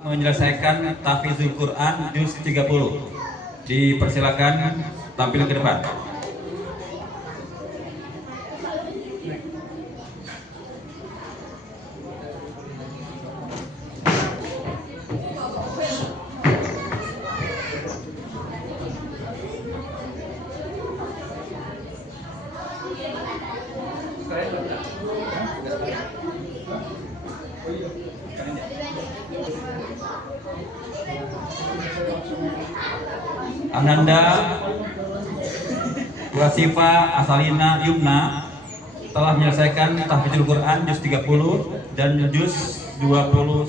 menyelesaikan tahfizul Quran juz 30. Dipersilakan tampil ke depan. Ananda Wasifa Asalina Yumna telah menyelesaikan tahfizul Quran juz 30 dan juz 29.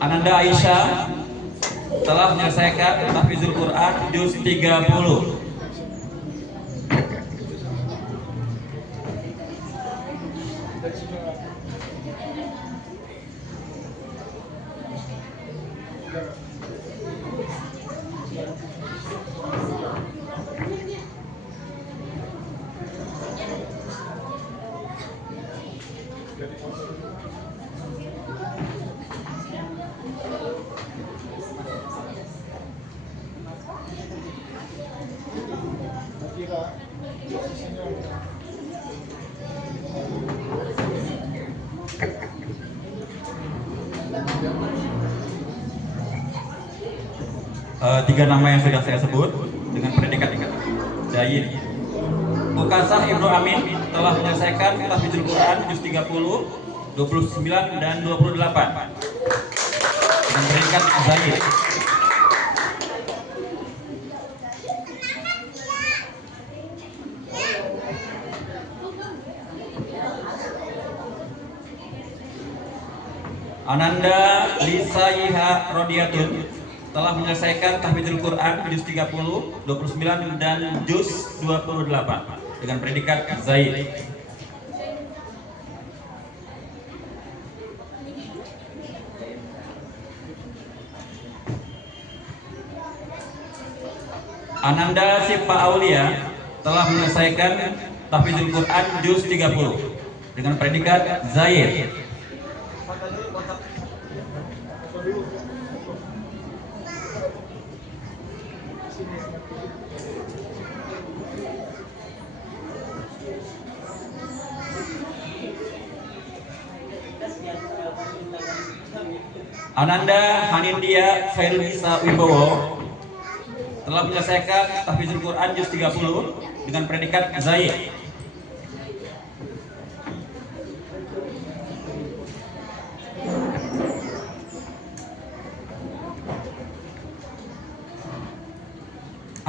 Ananda Aisyah telah menyelesaikan tahfizul Quran juz 30. Tiga nama yang sudah saya sebut dengan predikat Zaid. Mukasah Ibnu Amin telah menyelesaikan tahfizul Quran juz 30, 29 dan 28 dengan predikat Zaid. Ananda Lisaiha Rodiatun telah menyelesaikan tahfizul Quran juz 30, 29 dan juz 28 dengan predikat Zaid. Ananda Sipa Aulia telah menyelesaikan tahfizul Quran juz 30 dengan predikat Zaid. Ananda Hanindia Khairunisa Wibowo telah menyelesaikan tahfizul Quran juz 30 dengan predikat Zaid.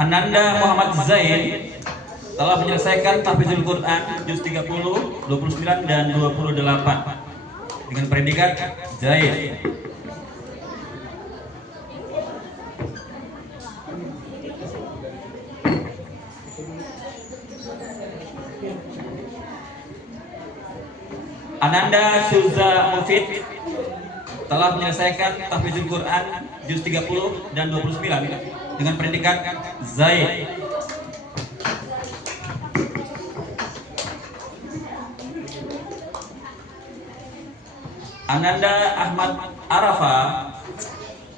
Ananda Muhammad Zaid telah menyelesaikan tahfizul Quran juz 30, 29 dan 28 dengan predikat Zaid. Ananda Suza Mufid telah menyelesaikan tahfizul Quran juz 30 dan 29 dengan predikat Zaid. Ananda Ahmad Arafa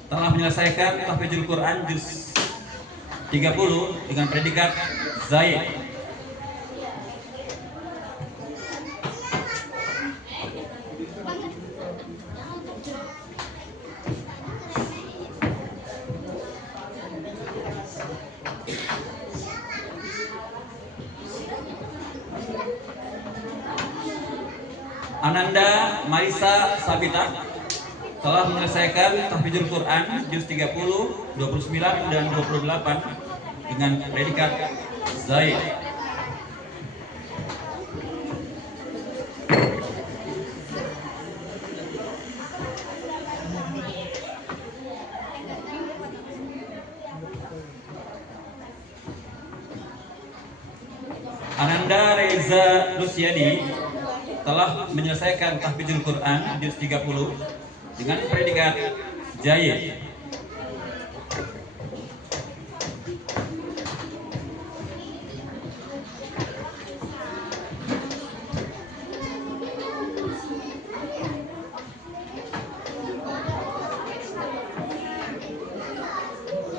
telah menyelesaikan tahfizul Quran juz 30 dengan predikat Zaid. Ananda Marisa Sabita telah menyelesaikan tahfizul Quran juz 30, 29 dan 28 dengan predikat Zaid. Ananda Reza Lusiadi telah menyelesaikan tahfizul Quran juz 30 dengan predikat Zaid.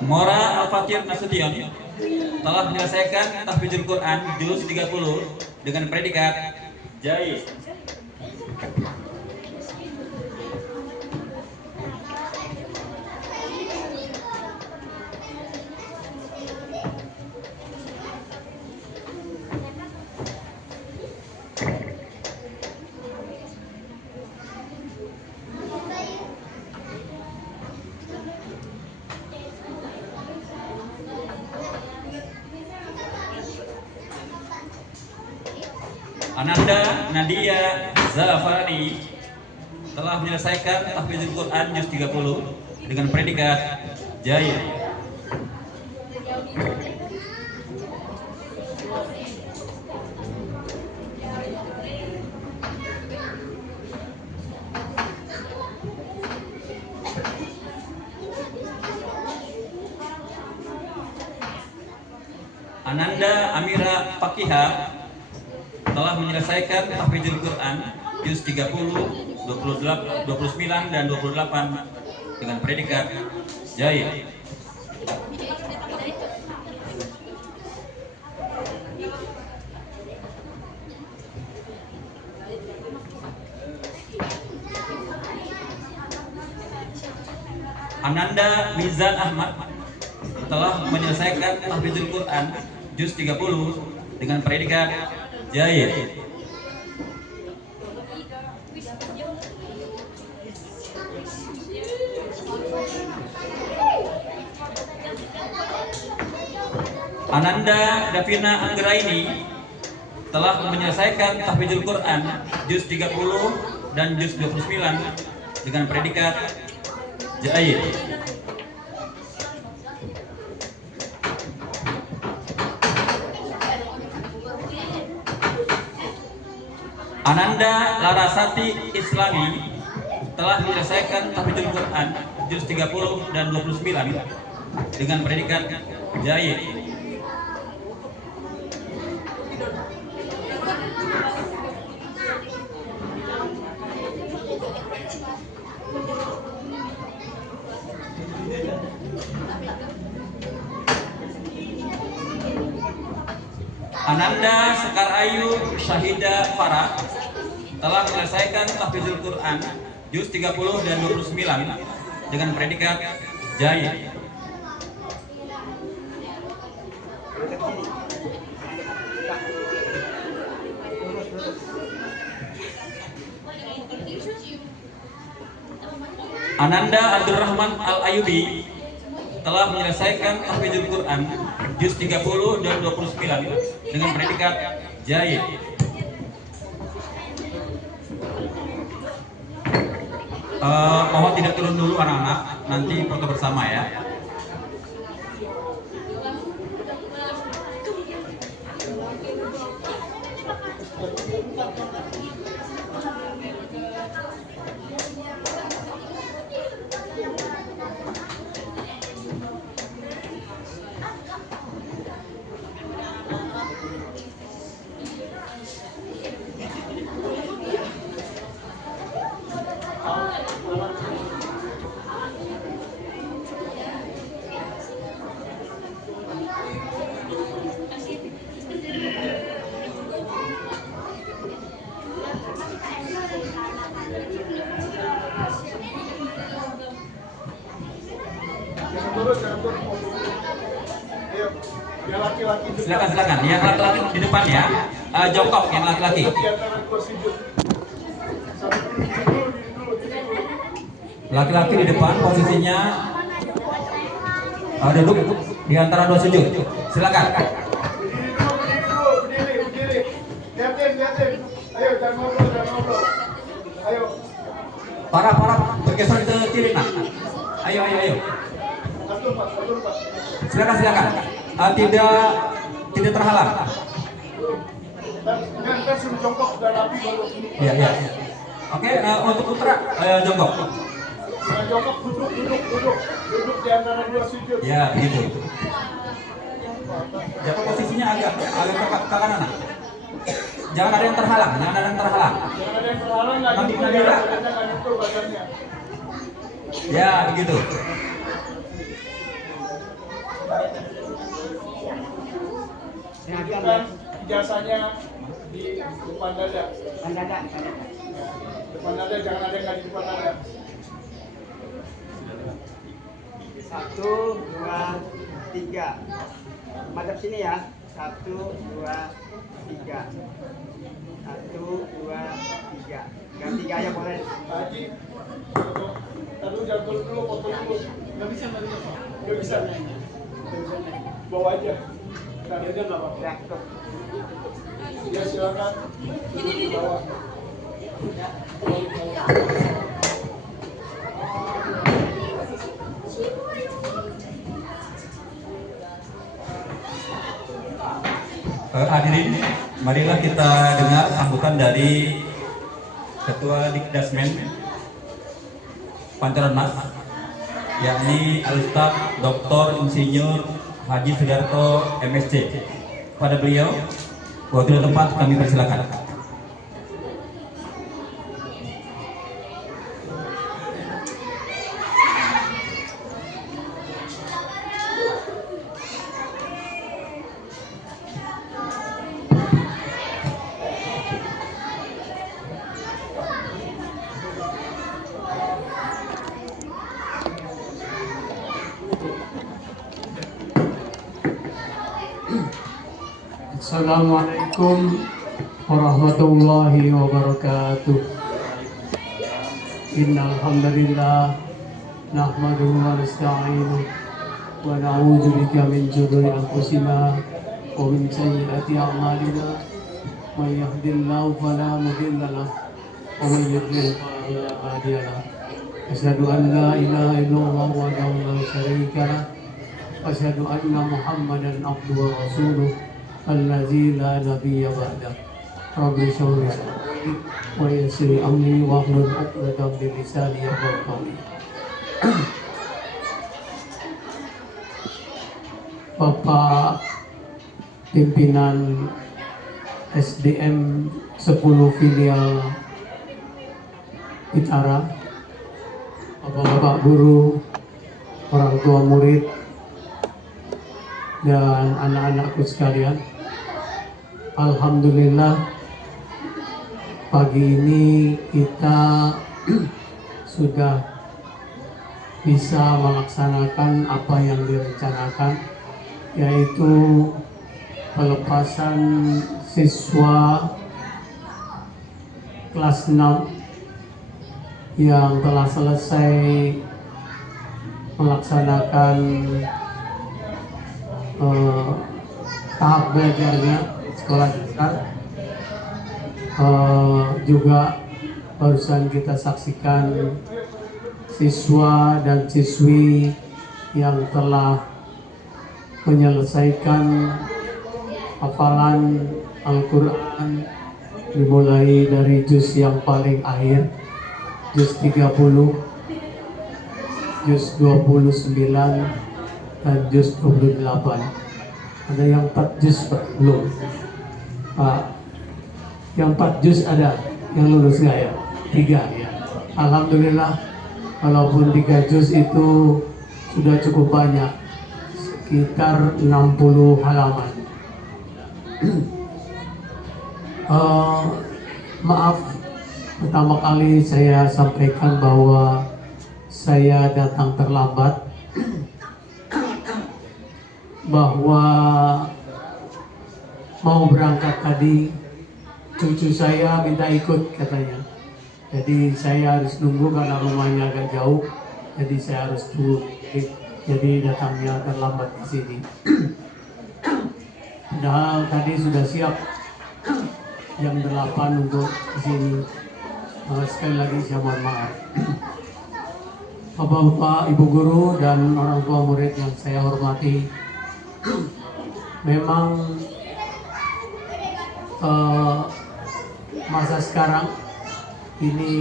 Mora Al-Fatir Nasution telah menyelesaikan tahfidzul Quran juz 30 dengan predikat jayid. Ananda Nadia Zafari telah menyelesaikan tahfidzul Quran juz 30 dengan predikat jayid. Ananda Amira Fakiha telah menyelesaikan tahfidzul Quran juz 30, 29 dan 28 dengan predikat jayid. Ananda Mizan Ahmad telah menyelesaikan tahfidzul Quran juz 30 dengan predikat jayid. Ananda Davina Anggraini telah menyelesaikan tahfidzul Quran juz 30 dan juz 29 dengan predikat jayid. Ananda Larasati Islami telah menyelesaikan tahfidzul Quran juz 30 dan 29 dengan predikat jayid. Ananda Sekar Ayu Syahida Farah telah menyelesaikan tahfidzul Quran juz 30 dan 29 dengan predikat jayid. Ananda Abdurrahman Al-Ayubi telah menyelesaikan tahfidzul Quran juz 30 dan 29 dengan predikat jayid. Mohon tidak turun dulu anak-anak, nanti foto bersama ya. Silakan, yang laki-laki di depan ya, jongkok yang laki-laki. Laki-laki di depan posisinya duduk di antara dua sujud. Silakan. Berdiri. Lihatin. Ayo, jangan ngobrol. Ayo. Para bergeser ke kiri nak. Ayo. Atur, Pak. Silakan. Tidak terhalang. Kan suruh jongkok sudah rapi baru. Iya. Oke, untuk putra jongkok. Jongkok duduk di antara dua sujud. Ya, begitu. Jaga posisinya agak ke kanan. Jangan ada yang terhalang. Nanti Nabila. Ya, begitu. Tunjukkan ijazahnya di depan dada. Depan dada, jangan ada yang nggak di depan dada. 1, 2, 3. Madep sini ya. 1, 2, 3. 1, 2, 3. Ganti gaya boleh. Pak Haji, taruh jatuh dulu, foto dulu. Nggak bisa. Nggak bisa. Bawa aja. Tadi aja nggak apa-apa. Ya, stop. Ya silakan. Bawa. Hadirin, marilah kita dengar sambutan dari Ketua Dikdasmen Pancoran, yakni Al-Ustaz Dr. Insinyur Haji Sudarto MSc. Pada beliau, waktu dan tempat kami persilakan. Assalamualaikum warahmatullahi wabarakatuh. Innal hamdalillah nahmaduhu wa nasta'inuhu wa na'udzu bika min shururi anfusina wa min sayyiati a'malina. May yahdihillahu fala mudilla lahu wa may yudlil fala hadiya lahu. Asyhadu an la ilaha illallah wahdahu la syarika lahu wa asyhadu anna Muhammadan abduhu wa rasuluh allazi la nabiyya ba'da. Rabbi sholli wa yassir amri wa hlul 'uqdatam min lisani yafqahu qawli. Bapak pimpinan SDM 10 filial Pitara, Bapak-bapak guru, orang tua murid, dan anak-anakku sekalian, alhamdulillah pagi ini kita sudah bisa melaksanakan apa yang direncanakan, yaitu pelepasan siswa kelas 6 yang telah selesai melaksanakan tahap belajarnya sekolah dasar. Juga barusan kita saksikan siswa dan siswi yang telah menyelesaikan hafalan Al-Quran, dimulai dari juz yang paling akhir, juz 30, juz 29, dan juz 28. Ada yang 4 juz belum? Pak, yang 4 juz ada yang lulus nggak ya? 3 ya. Alhamdulillah, walaupun 3 juz itu sudah cukup banyak, sekitar 60 halaman. Maaf, pertama kali saya sampaikan bahwa saya datang terlambat, bahwa mau berangkat tadi cucu saya minta ikut katanya, jadi saya harus nunggu karena rumahnya agak jauh, jadi saya harus tunggu, jadi datangnya terlambat di sini. Padahal tadi sudah siap jam 8 untuk di sini. Sekali lagi saya mohon maaf. Bapak-bapak, ibu guru, dan orang tua murid yang saya hormati, memang masa sekarang ini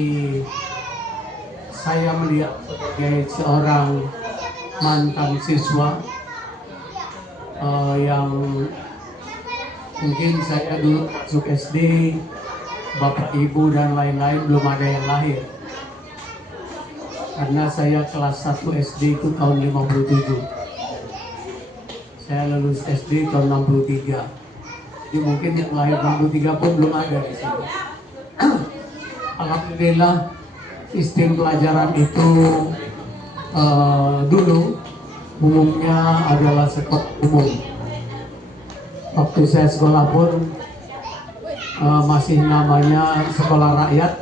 saya melihat sebagai seorang mantan siswa yang mungkin saya dulu masuk SD, bapak ibu dan lain-lain belum ada yang lahir, karena saya kelas 1 SD itu tahun 57. Saya lulus SD tahun 63. Jadi mungkin yang lahir 63 pun belum ada di sini. Alhamdulillah sistem pelajaran itu dulu umumnya adalah sekolah umum. Waktu saya sekolah pun masih namanya sekolah rakyat,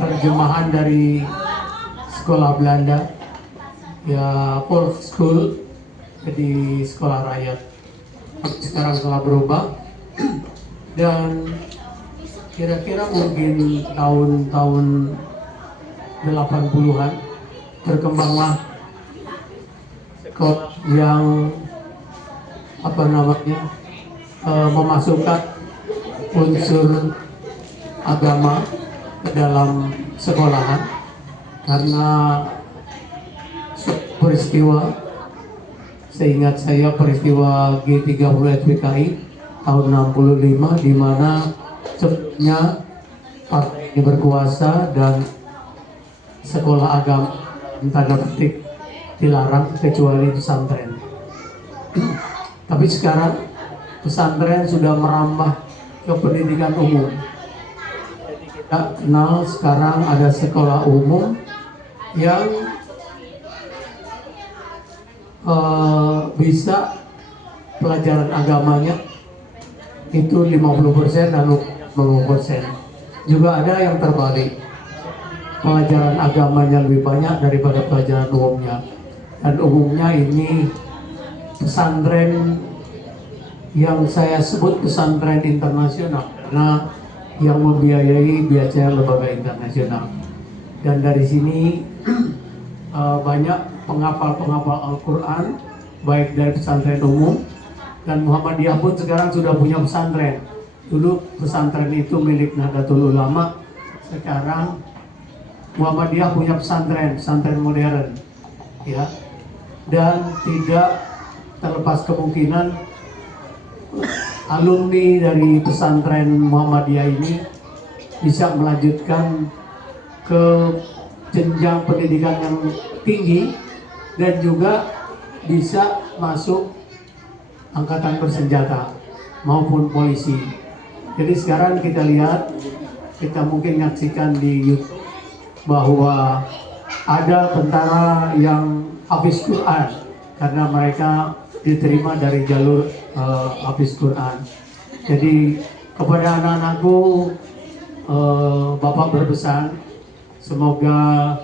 terjemahan dari sekolah Belanda, ya Volkschool, jadi sekolah rakyat. Sekarang telah berubah dan kira-kira mungkin tahun-tahun 80-an berkembanglah sekolah yang memasukkan unsur agama ke dalam sekolahan karena peristiwa, seingat saya peristiwa G30 SPKI tahun 65 di mana sebelumnya partai ini berkuasa dan sekolah agama tanda petik dilarang kecuali pesantren. Tapi sekarang pesantren sudah merambah ke pendidikan umum. Jadi kita kenal sekarang ada sekolah umum yang bisa pelajaran agamanya itu 50% dan 50%. Juga ada yang terbalik, pelajaran agamanya lebih banyak daripada pelajaran umumnya. Dan umumnya ini pesantren yang saya sebut pesantren internasional karena yang membiayai biasanya lembaga internasional. Dan dari sini banyak penghafal-penghafal Al-Quran baik dari pesantren umum, dan Muhammadiyah pun sekarang sudah punya pesantren. Dulu pesantren itu milik Nahdlatul Ulama, sekarang Muhammadiyah punya pesantren modern, ya. Dan tidak terlepas kemungkinan alumni dari pesantren Muhammadiyah ini bisa melanjutkan ke jenjang pendidikan yang tinggi dan juga bisa masuk angkatan bersenjata maupun polisi. Jadi sekarang kita lihat, kita mungkin menyaksikan di YouTube bahwa ada tentara yang hafiz Quran karena mereka diterima dari jalur hafiz Quran. Jadi kepada anak-anakku, Bapak berpesan semoga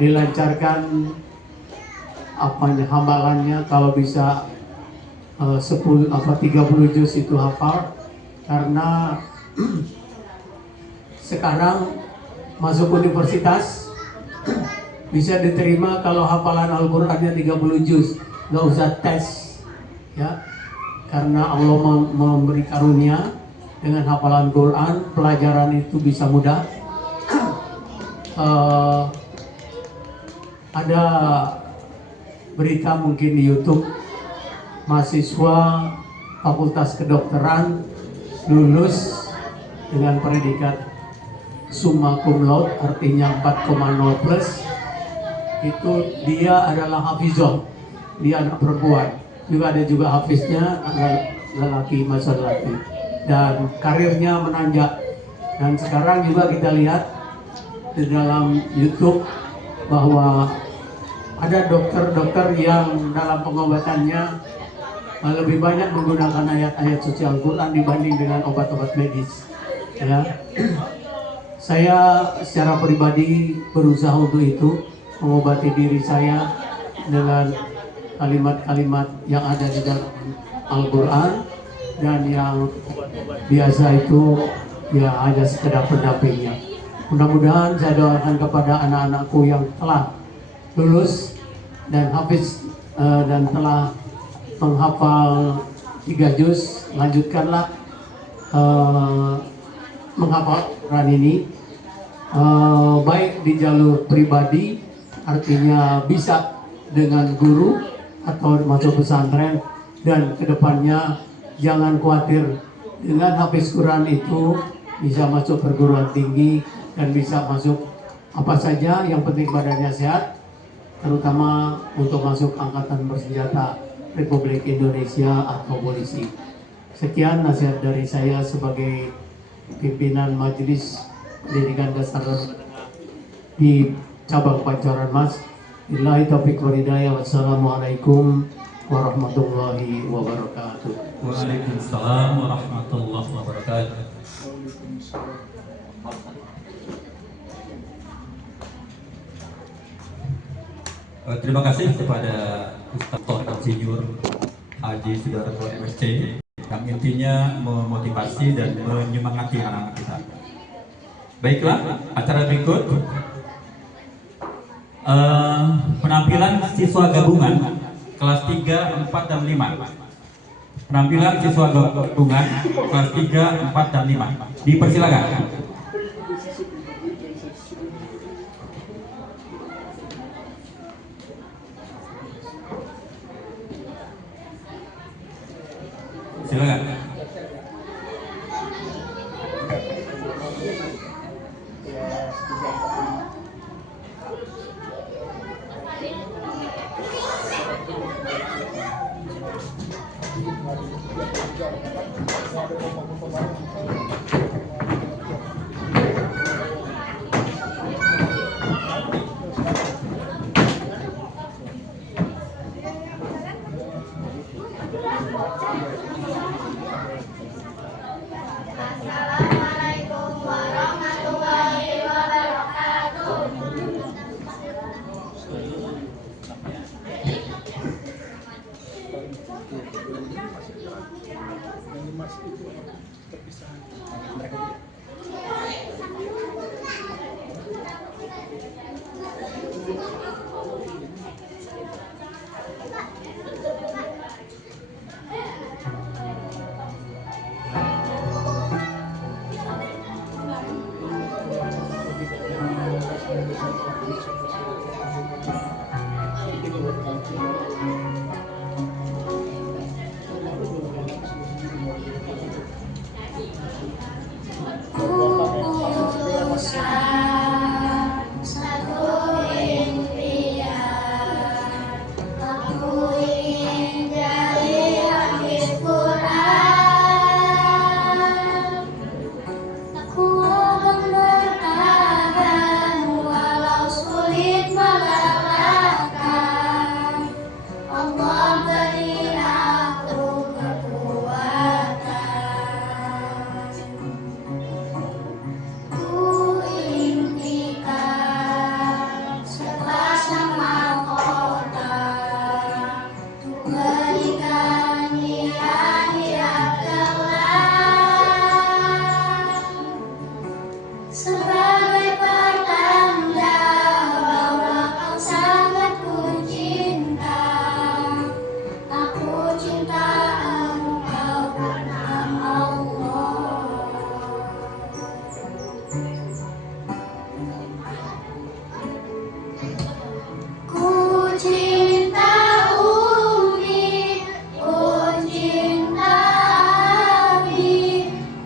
dilancarkan hambalannya, kalau bisa 30 juz itu hafal, karena sekarang masuk universitas bisa diterima kalau hafalan Al-Qur'annya 30 juz, nggak usah tes, ya, karena Allah memberi karunia dengan hafalan Quran, pelajaran itu bisa mudah. Ada berita mungkin di YouTube, mahasiswa Fakultas Kedokteran lulus dengan predikat summa cum laude, artinya 4,0 plus, itu dia adalah hafizah, dia anak perempuan. Juga ada juga hafiznya, lelaki, masa lelaki, dan karirnya menanjak. Dan sekarang juga kita lihat di dalam YouTube bahwa ada dokter-dokter yang dalam pengobatannya lebih banyak menggunakan ayat-ayat suci Al-Quran dibanding dengan obat-obat medis, ya. Saya secara pribadi berusaha untuk itu, mengobati diri saya dengan kalimat-kalimat yang ada di dalam Al-Quran, dan yang biasa itu ya hanya sekedar pendampingnya. Mudah-mudahan saya doakan kepada anak-anakku yang telah lulus dan hafiz dan telah menghafal 3 juz, lanjutkanlah menghafal Quran ini, baik di jalur pribadi, artinya bisa dengan guru atau masuk pesantren, dan kedepannya jangan khawatir, dengan hafiz Quran itu bisa masuk perguruan tinggi dan bisa masuk apa saja, yang penting badannya sehat, terutama untuk masuk angkatan bersenjata. Republik Indonesia atau polisi. Sekian nasihat dari saya sebagai pimpinan Majelis Pendidikan Dasar dan Menengah di cabang Pancoran Mas. Billahi taufiq wal hidayah. Wassalamualaikum warahmatullahi wabarakatuh. Waalaikumsalam warahmatullahi wabarakatuh. Terima kasih kepada Ustaz Insinyur Haji Sudarto MSc yang intinya memotivasi dan menyemangati anak-anak kita. Baiklah, acara berikut penampilan siswa gabungan kelas 3, 4, dan 5. Penampilan siswa gabungan kelas 3, 4, dan 5. Dipersilakan. Silakan. Assalamualaikum warahmatullahi wabarakatuh.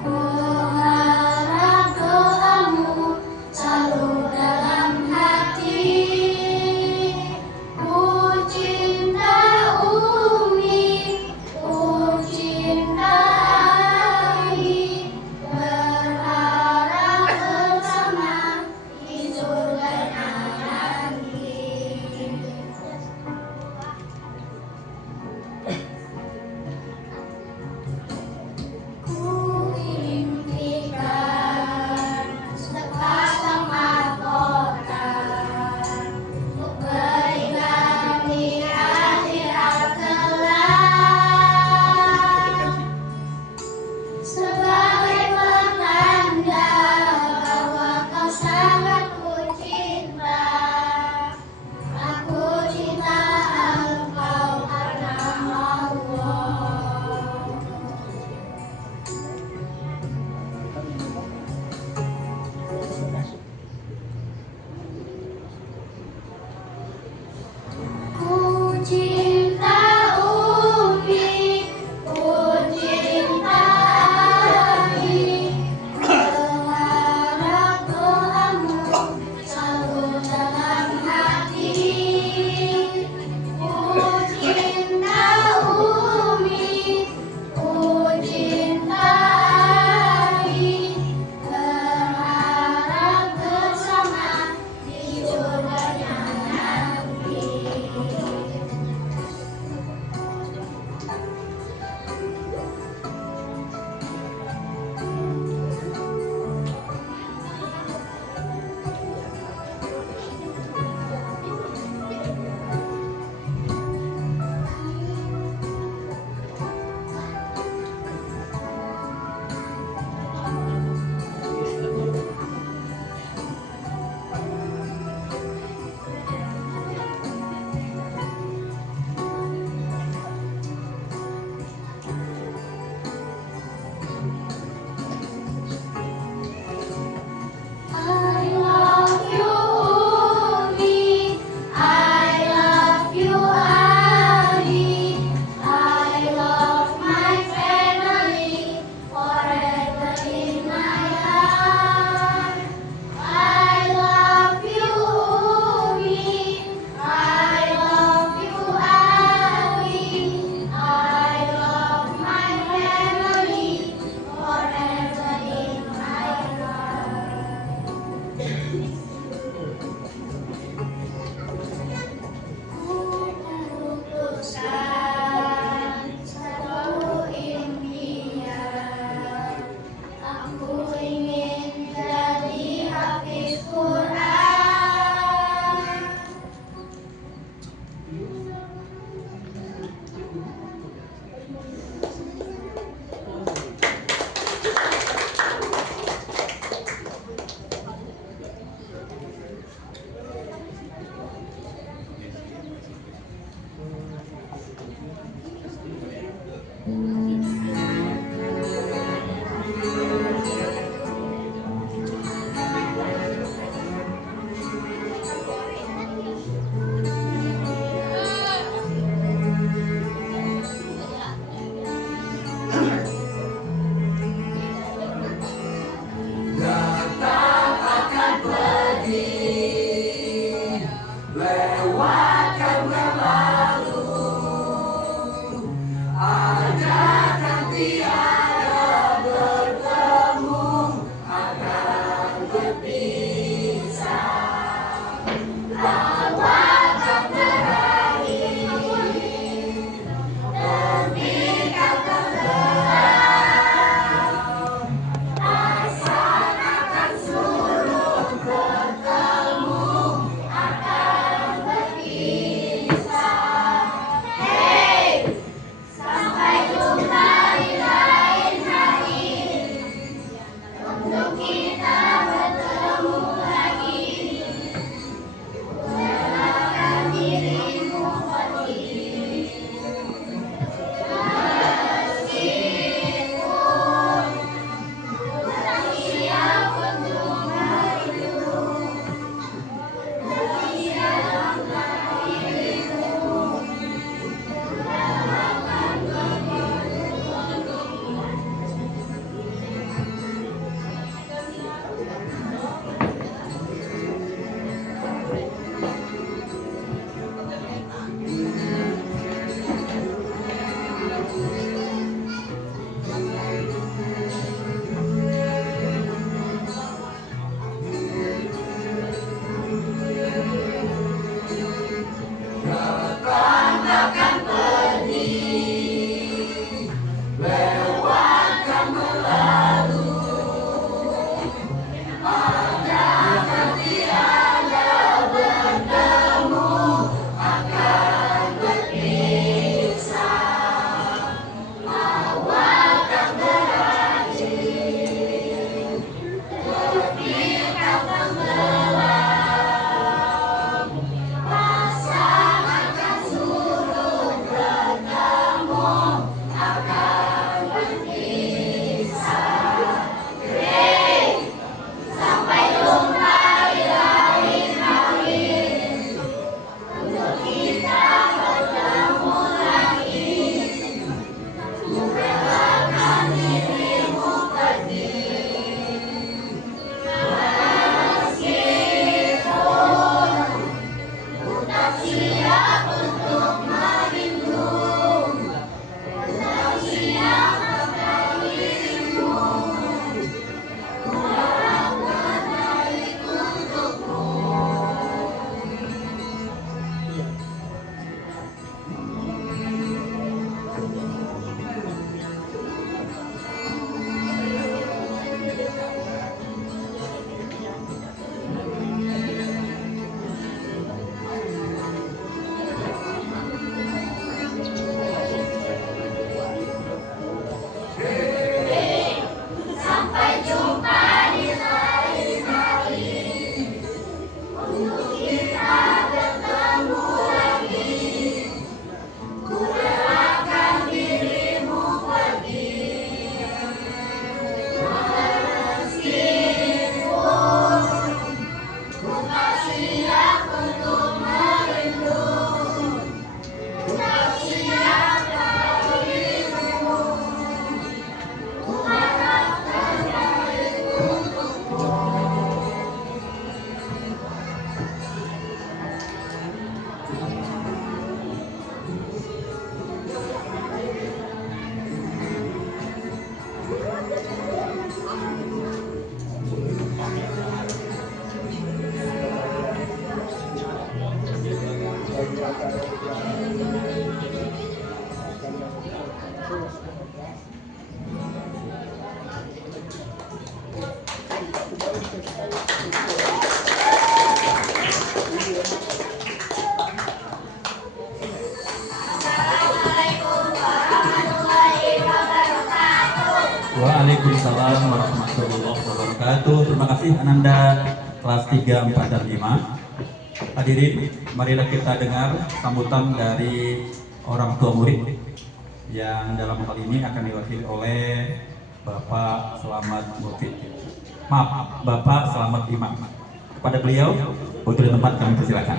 Ku harap doamu Waalaikumsalam warahmatullahi wabarakatuh. Terima kasih Ananda kelas 3, 4, dan 5. Hadirin, marilah kita dengar sambutan dari orang tua murid yang dalam hal ini akan diwakili oleh Bapak Selamat Mufid. Maaf, Bapak Selamat Imam. Kepada beliau, untuk di tempat kami persilakan.